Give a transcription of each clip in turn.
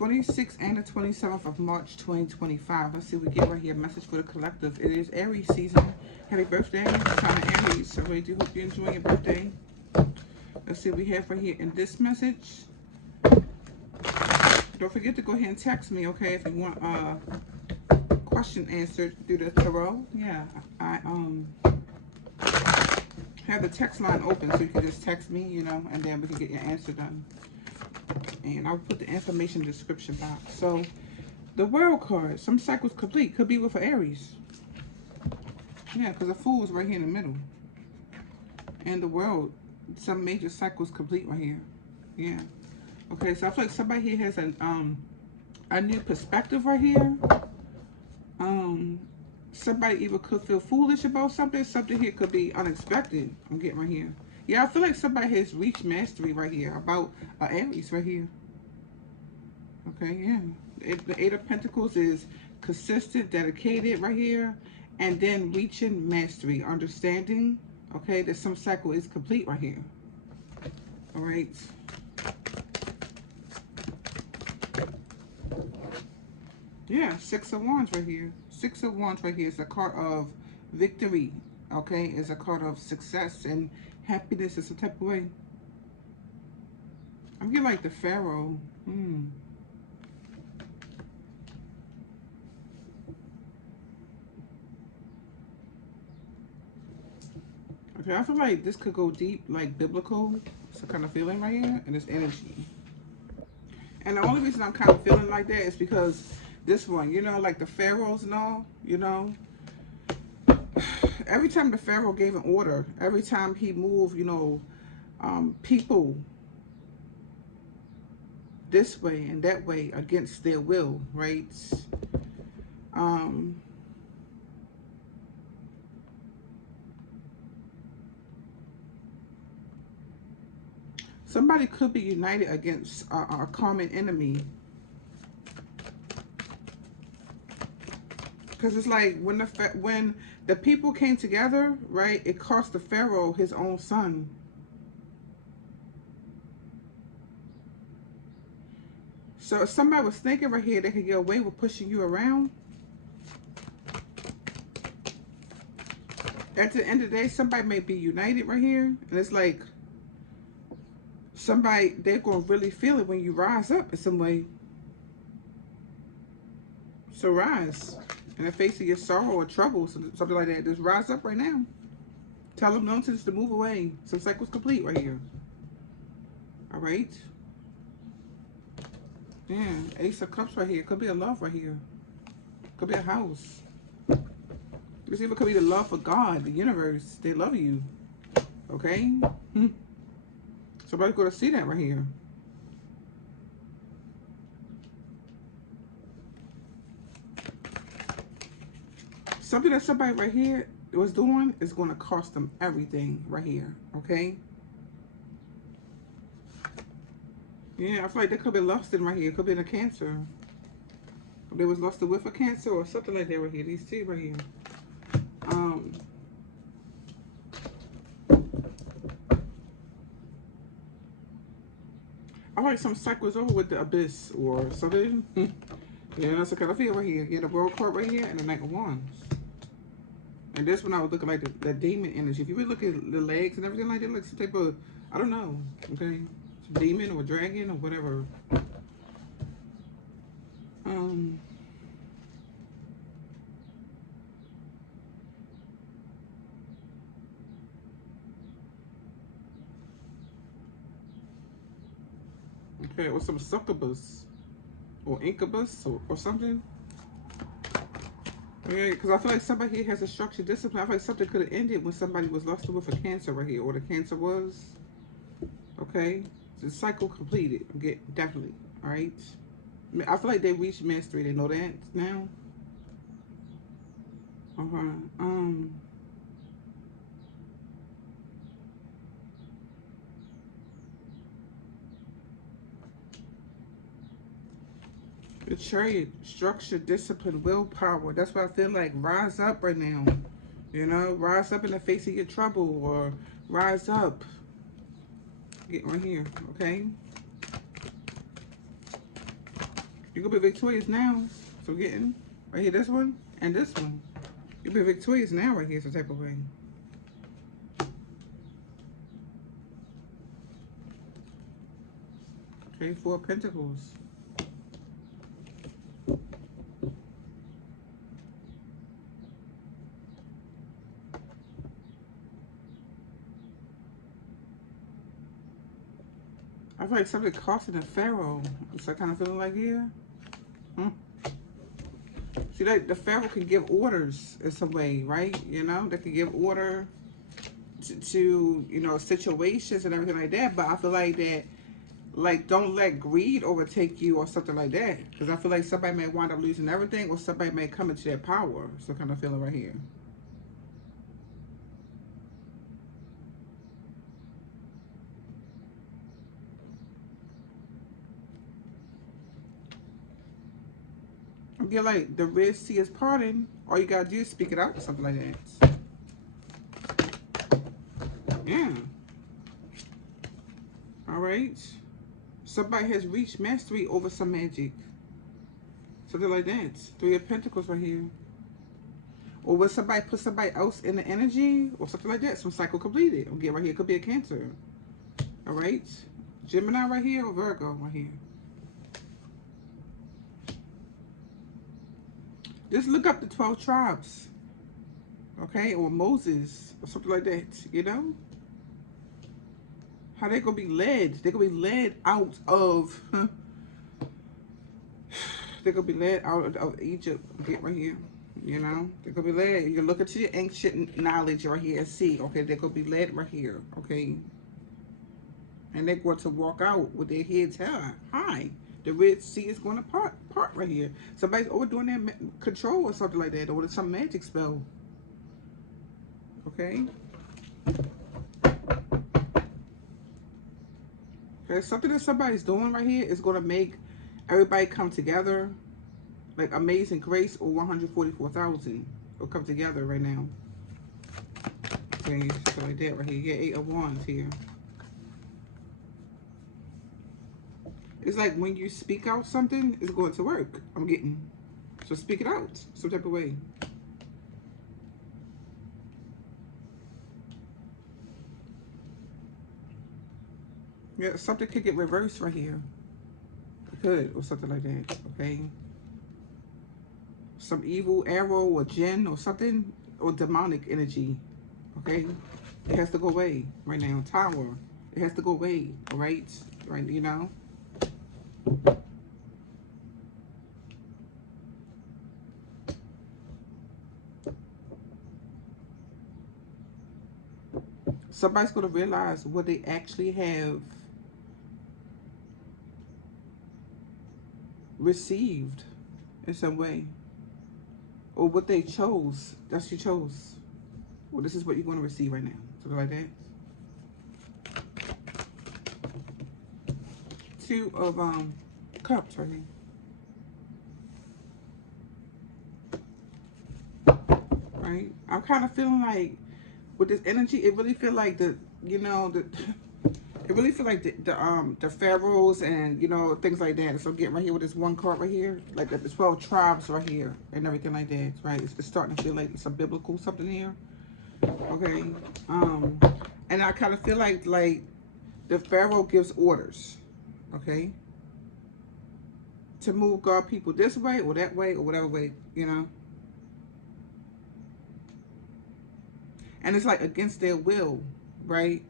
26th and the 27th of March 2025. Let's see what we get right here. Message for the collective. It is Aries season. Happy birthday, sign of Aries. So I really do hope you're enjoying your birthday. Let's see what we have right here in this message. Don't forget to go ahead and text me, okay, if you want a question answered through the tarot. Yeah, I have the text line open, so you can just text me, you know, and then we can get your answer done. And I'll put the information in the description box. So, the World card, some cycles complete, could be with Aries. Yeah, because the Fool is right here in the middle. And the World, some major cycles complete right here. Yeah. Okay, so I feel like somebody here has a new perspective right here. Somebody either could feel foolish about something. Something here could be unexpected. I'm getting right here. Yeah, I feel like somebody has reached mastery right here about Aries right here. Okay, yeah. The Eight of Pentacles is consistent, dedicated right here. And then reaching mastery, understanding, okay, that some cycle is complete right here. All right. Yeah, Six of Wands right here. Six of Wands right here is a card of victory, okay? It's a card of success and happiness in some type of way. I'm getting like the Pharaoh. Okay, I feel like this could go deep, like biblical. It's a kind of feeling right here, and it's energy. And the only reason I'm kind of feeling like that is because this one, you know, like the pharaohs and all, you know, every time the pharaoh gave an order, every time he moved, you know, people this way and that way against their will, right? Somebody could be united against a common enemy. Because it's like when the people came together, right, it cost the pharaoh his own son. So if somebody was thinking right here they could get away with pushing you around, at the end of the day, somebody may be united right here. And it's like somebody, they're going to really feel it when you rise up in some way. So rise. In the face of your sorrow or trouble, something like that. Just rise up right now. Tell them nonsense to move away. Some cycle's complete right here. All right. Yeah, Ace of Cups right here. Could be a love right here. Could be a house. This even could be the love for God, the universe. They love you. Okay? Somebody's going to see that right here. Something that somebody right here was doing is going to cost them everything right here. Okay? Yeah, I feel like they could be lusting right here. It could be in a Cancer. They was lusted with a Cancer or something like that right here. These two right here. I like some cycles over with the Abyss or something. Yeah, that's the kind of feel right here. Yeah, the World card right here and the Knight of Wands. And this one I was looking like the demon energy. If you really look at the legs and everything like that, like some type of, I don't know, okay? It's a demon or a dragon or whatever. Okay, or some succubus or incubus or something. Yeah, because I feel like somebody here has a structured discipline. I feel like something could have ended when somebody was lusted with a Cancer right here, or the Cancer was. Okay, the cycle completed. Definitely. All right. I feel like they reached mastery. They know that now. The Chariot, structure, discipline, willpower. That's what I feel like. Rise up right now. You know, rise up in the face of your trouble, or rise up. Get right here, okay? You're going to be victorious now. So getting right here, this one and this one. You'll be victorious now right here, some type of way. Okay, 4 of Pentacles. I feel like something costing a pharaoh. So I kind of feeling like, yeah. See, like the pharaoh can give orders in some way, right? You know, they can give order to you know, situations and everything like that. But I feel like that, like, don't let greed overtake you or something like that. Because I feel like somebody may wind up losing everything, or somebody may come into their power. So kind of feeling right here. You're like, the Red Sea is parting. All you gotta do is speak it out or something like that. Yeah. Alright. Somebody has reached mastery over some magic. Something like that. 3 of Pentacles right here. Or will somebody put somebody else in the energy or something like that? Some cycle completed. Again, right here, could be a Cancer. Alright. Gemini right here or Virgo right here. Just look up the 12 tribes. Okay? Or Moses or something like that. You know? How they gonna be led? They're gonna be led out of they're gonna be led out of Egypt. Get right here. You know, they're gonna be led. You can look into your ancient knowledge right here and see. Okay, they're gonna be led right here. Okay, and they're going to walk out with their heads high. The Red Sea is going to part right here. Somebody's overdoing their control or something like that, or some magic spell. Okay. Okay, something that somebody's doing right here is going to make everybody come together, like Amazing Grace or 144,000 will come together right now. Okay, so like that right here. Yeah, 8 of Wands here. It's like when you speak out something, it's going to work. I'm getting. So speak it out some type of way. Yeah, something could get reversed right here. It could, or something like that, okay? Some evil arrow or jinn or something, or demonic energy, okay? It has to go away right now. Tower. It has to go away, all right? Right, you know? Somebody's going to realize what they actually have received in some way, or what they chose. That's you chose. Well, this is what you're going to receive right now. Something like that. 2 of Cups right here. Right? I'm kind of feeling like with this energy, it really feel like the, you know, the it really feel like the pharaohs and, you know, things like that. So getting right here with this one card right here, like the 12 tribes right here and everything like that, right? It's starting to feel like some biblical something here. Okay. And I kind of feel like the pharaoh gives orders, okay, to move God people this way or that way or whatever way, you know. And it's like against their will, right?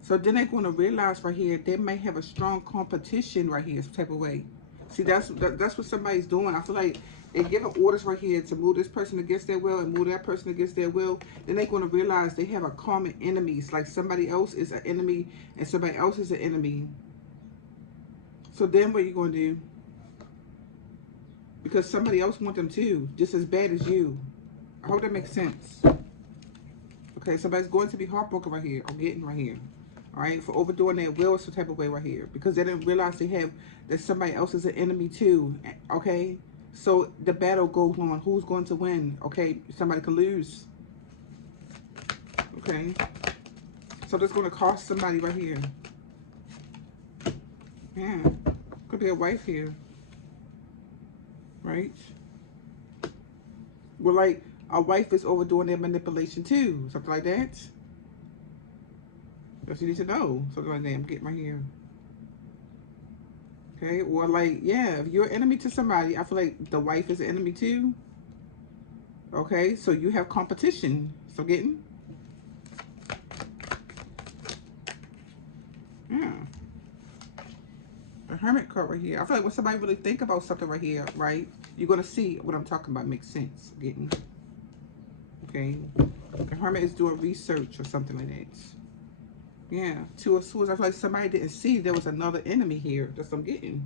So then they're going to realize right here, they may have a strong competition right here, some type of way. See, that's what somebody's doing. I feel like they're giving orders right here to move this person against their will and move that person against their will. Then they're going to realize they have a common enemies. Like somebody else is an enemy and somebody else is an enemy. So then what are you going to do? Because somebody else wants them too, just as bad as you. I hope that makes sense. Okay, somebody's going to be heartbroken right here. I'm getting right here. All right, for overdoing their will some type of way right here. Because they didn't realize that somebody else is an enemy too. Okay, so the battle goes on. Who's going to win? Okay, somebody could lose. Okay, so that's going to cost somebody right here. Yeah, could be a wife here. right? Well, like, a wife is overdoing their manipulation too. Something like that. That's what you need to know. Something like that. I'm getting right here. Okay, or like, yeah, if you're an enemy to somebody, I feel like the wife is an enemy too. Okay, so you have competition. So getting, yeah. The Hermit card right here. I feel like when somebody really think about something right here, right, you're going to see what I'm talking about makes sense. Getting, okay. The Hermit is doing research or something like that. Yeah, Two of Swords. I feel like somebody didn't see there was another enemy here. That's what I'm getting.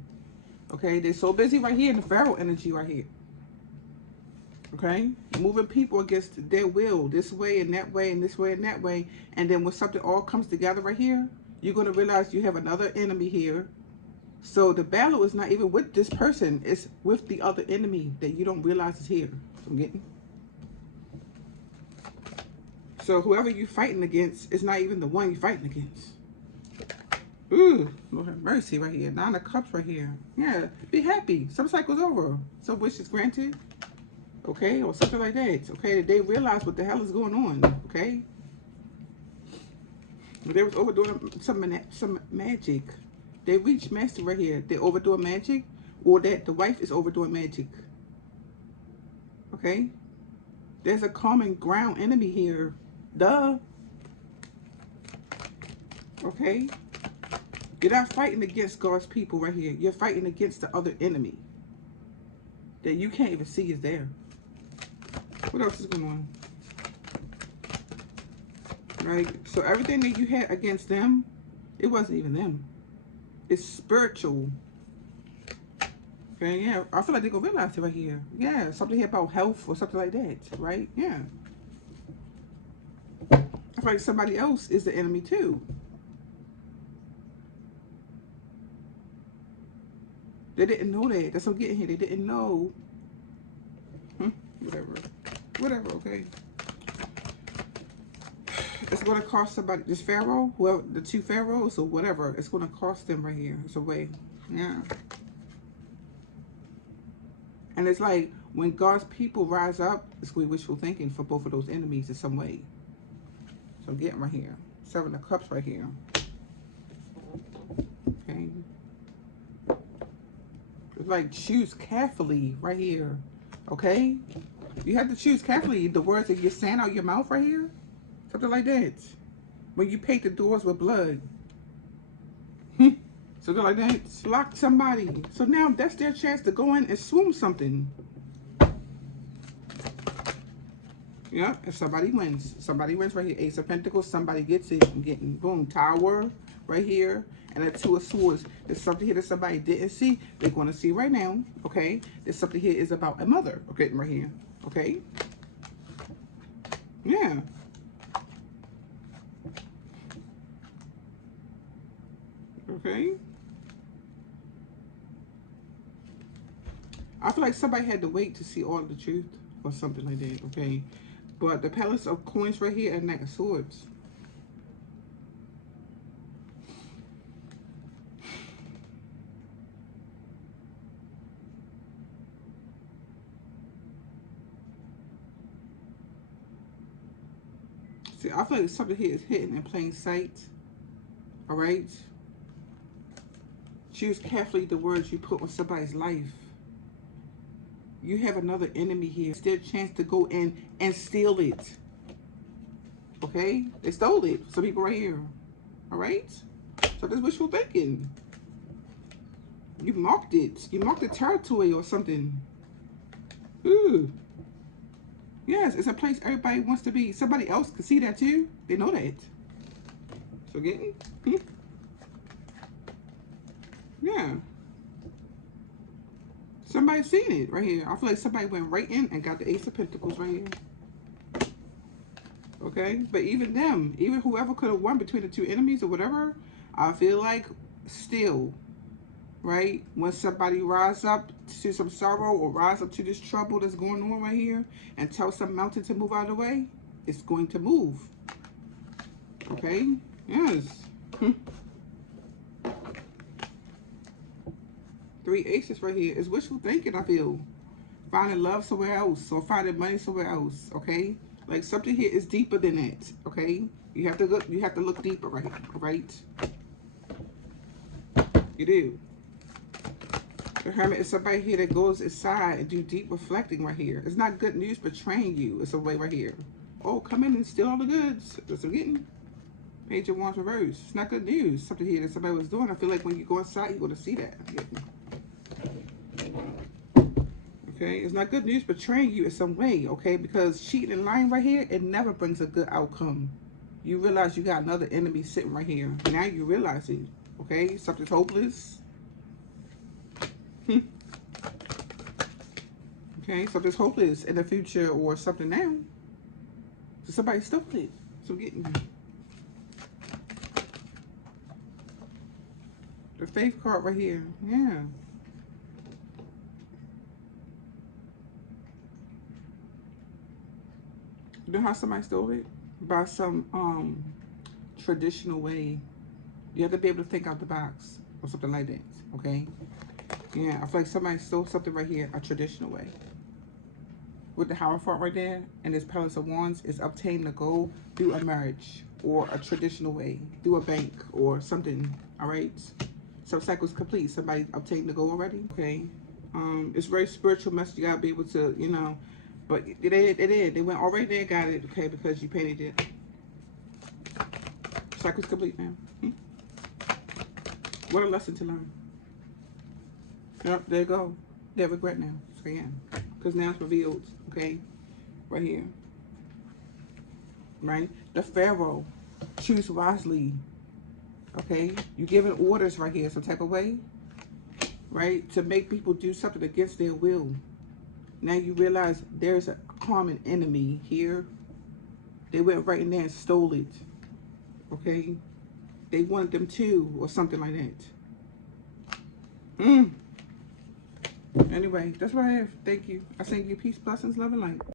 Okay, they're so busy right here in the Pharaoh energy right here. Okay, moving people against their will, this way and that way and this way and that way. And then when something all comes together right here, you're going to realize you have another enemy here. So the battle is not even with this person, it's with the other enemy that you don't realize is here. So I'm getting. So whoever you're fighting against is not even the one you're fighting against. Ooh, Lord have mercy right here. Nine of Cups right here. Yeah, be happy. Some cycle's over. Some wishes granted. Okay, or something like that. Okay, they realize what the hell is going on. Okay, they was overdoing some magic. They reached master right here. They overdoing magic, or that the wife is overdoing magic. Okay, there's a common ground enemy here. Duh. Okay, you're not fighting against God's people right here. You're fighting against the other enemy that you can't even see is there. What else is going on? Right? So everything that you had against them, it wasn't even them. It's spiritual. Okay, yeah. I feel like they're gonna realize it right here. Yeah, something here about health or something like that, right? Yeah. I feel like somebody else is the enemy too. They didn't know that. That's what I'm getting here. They didn't know. Whatever. Whatever, okay. It's gonna cost somebody, this Pharaoh, whoever, the two Pharaohs or whatever, it's gonna cost them right here. It's a way. Yeah. And it's like when God's people rise up, it's gonna be wishful thinking for both of those enemies in some way. So I'm getting right here. Seven of Cups right here. Okay. It's like choose carefully right here. Okay? You have to choose carefully the words that you're saying out your mouth right here. Something like that. When you paint the doors with blood. Something like that. Lock somebody. So now that's their chance to go in and swoon something. Yeah, if somebody wins. Somebody wins right here. Ace of Pentacles, somebody gets it. I'm getting, boom, Tower right here. And a Two of Swords. There's something here that somebody didn't see. They're going to see right now. Okay? There's something here is about a mother. Okay, right here. Okay? Yeah. Okay? I feel like somebody had to wait to see all of the truth or something like that. Okay? But the Palace of Coins right here and Knight of Swords. See, I feel like something here is hidden in plain sight. All right? Choose carefully the words you put on somebody's life. You have another enemy here. It's their chance to go in and steal it. Okay? They stole it. Some people right here. All right? So that's wishful thinking. You marked it. You marked the territory or something. Ooh. Yes, it's a place everybody wants to be. Somebody else can see that too. They know that. So getting? Yeah. Somebody seen it right here. I feel like somebody went right in and got the Ace of Pentacles right here. Okay? But even them, even whoever could have won between the two enemies or whatever, I feel like still, right? When somebody rise up to some sorrow or rise up to this trouble that's going on right here and tell some mountain to move out of the way, it's going to move. Okay? Yes. Three aces right here. It's wishful thinking, I feel. finding love somewhere else or finding money somewhere else, okay? Like something here is deeper than that, okay? You have to look deeper, right? Right? You do. The Hermit is somebody here that goes inside and do deep reflecting right here. It's not good news betraying you. It's a way right here. Oh, come in and steal all the goods. That's what I'm getting. Page of Wands reverse. It's not good news. Something here that somebody was doing. I feel like when you go inside, you're going to see that. Okay, it's not good news betraying you in some way, okay? Because cheating and lying right here, it never brings a good outcome. You realize you got another enemy sitting right here. Now you realize it, okay? Something's hopeless. Okay, something's hopeless in the future or something now. So somebody stole it. So getting the Faith card right here. Yeah. You know how somebody stole it? By some traditional way. You have to be able to think out the box or something like that. Okay? Yeah, I feel like somebody stole something right here a traditional way. With the Hierophant right there and this Palace of Wands is obtain the goal through a marriage or a traditional way, through a bank or something. All right? Some cycles complete. Somebody obtained the goal already. Okay? It's very spiritual message. You gotta be able to, you know, but they did. They went all right there, got it, okay, because you painted it. Cycle's complete now. What a lesson to learn. Yep, there you go. They have regret now. So yeah, because now it's revealed, okay, right here. Right? The Pharaoh. Choose wisely. Okay? You're giving orders right here some type of way. Right? To make people do something against their will. Now you realize there's a common enemy here. They went right in there and stole it. Okay? They wanted them too, or something like that. Anyway, that's what I have. Thank you. I send you peace, blessings, love, and light.